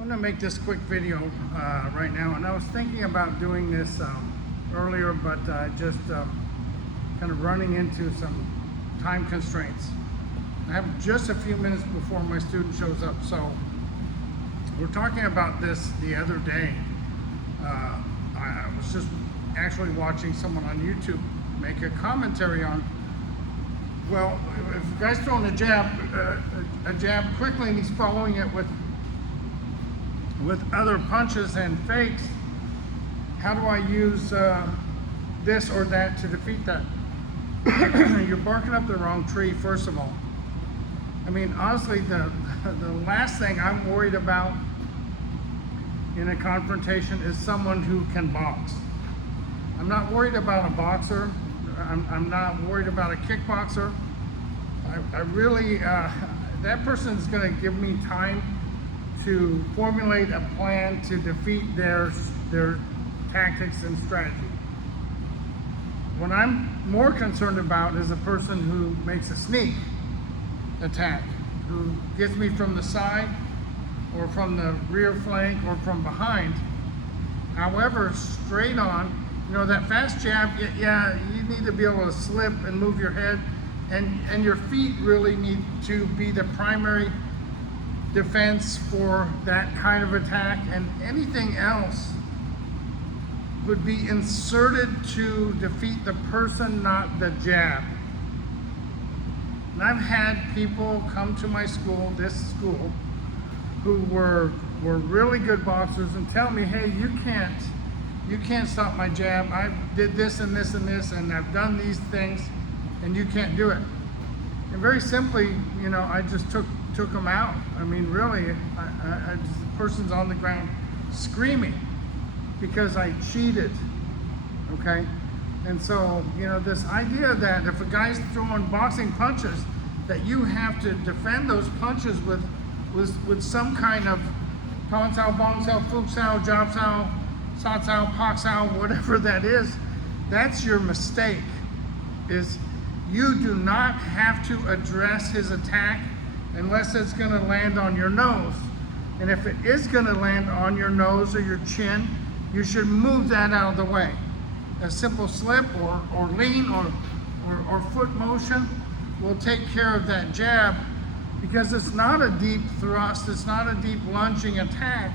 I'm gonna make this quick video right now, and I was thinking about doing this earlier, but just kind of running into some time constraints. I have just a few minutes before my student shows up, so we're talking about this the other day. I was just actually watching someone on YouTube make a commentary on, well, if a guy's throwing a jab quickly and he's following it with other punches and fakes, how do I use this or that to defeat that? You're barking up the wrong tree, first of all. I mean, honestly, the last thing I'm worried about in a confrontation is someone who can box. I'm not worried about a boxer. I'm not worried about a kickboxer. I really, that person's gonna give me time to formulate a plan to defeat their tactics and strategy. What I'm more concerned about is a person who makes a sneak attack, who gets me from the side or from the rear flank or from behind. However, straight on, you know, that fast jab, yeah, you need to be able to slip and move your head, and your feet really need to be the primary defense for that kind of attack, and anything else would be inserted to defeat the person, not the jab. And I've had people come to my school, this school, who were really good boxers and tell me, hey, you can't stop my jab. I did this and this and this, and I've done these things, and you can't do it. And very simply, you know, I just took them out. I mean, really, the person's on the ground screaming because I cheated, okay? And so, you know, this idea that if a guy's throwing boxing punches, that you have to defend those punches with some kind of Tong Sao, Bong Sao, Fook Sao, Job Sao, Sat Sao, Pak Sao, whatever that is, that's your mistake. Is you do not have to address his attack unless it's going to land on your nose. And if it is going to land on your nose or your chin, you should move that out of the way. A simple slip or lean or foot motion will take care of that jab, because it's not a deep thrust, it's not a deep lunging attack.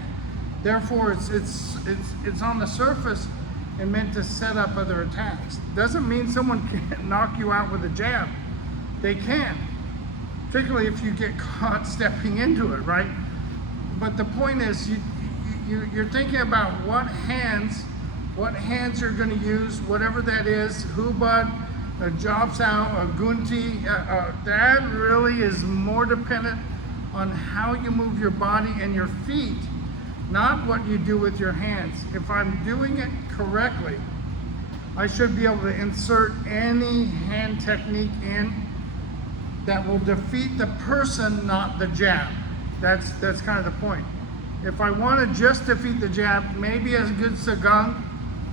Therefore, it's on the surface and meant to set up other attacks. Doesn't mean someone can't knock you out with a jab. They can, particularly if you get caught stepping into it, right? But the point is, you're thinking about what hands you're going to use, whatever that is, hubad, a job sao, a gunti. That really is more dependent on how you move your body and your feet, not what you do with your hands. If I'm doing it correctly, I should be able to insert any hand technique in that will defeat the person, not the jab. That's kind of the point. If I want to just defeat the jab, maybe a good sagung,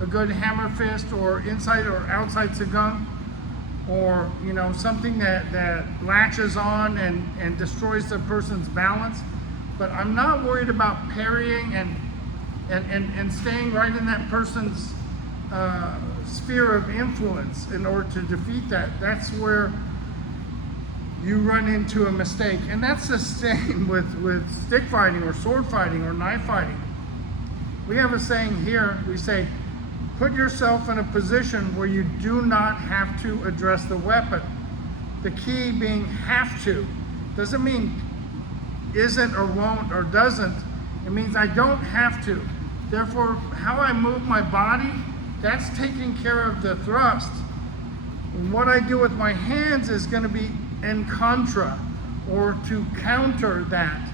a good hammer fist, or inside or outside sagung, or, you know, something that latches on and destroys the person's balance. But I'm not worried about parrying and staying right in that person's sphere of influence in order to defeat that. That's where you run into a mistake. And that's the same with stick fighting or sword fighting or knife fighting. We have a saying here, we say, put yourself in a position where you do not have to address the weapon. The key being have to. Doesn't mean isn't or won't or doesn't. It means I don't have to. Therefore, how I move my body, that's taking care of the thrust. And what I do with my hands is going to be en contra, or to counter that.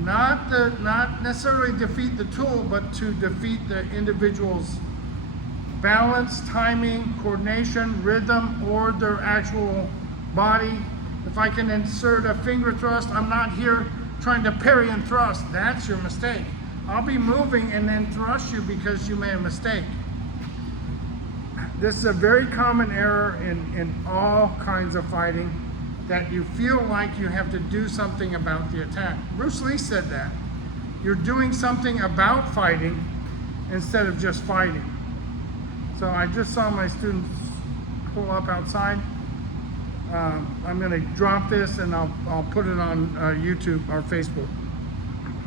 Not necessarily defeat the tool, but to defeat the individual's balance, timing, coordination, rhythm, or their actual body. If I can insert a finger thrust, I'm not here trying to parry and thrust. That's your mistake. I'll be moving and then thrust you because you made a mistake. This is a very common error in all kinds of fighting, that you feel like you have to do something about the attack. Bruce Lee said that. You're doing something about fighting instead of just fighting. So I just saw my students pull up outside. I'm gonna drop this and I'll put it on YouTube or Facebook.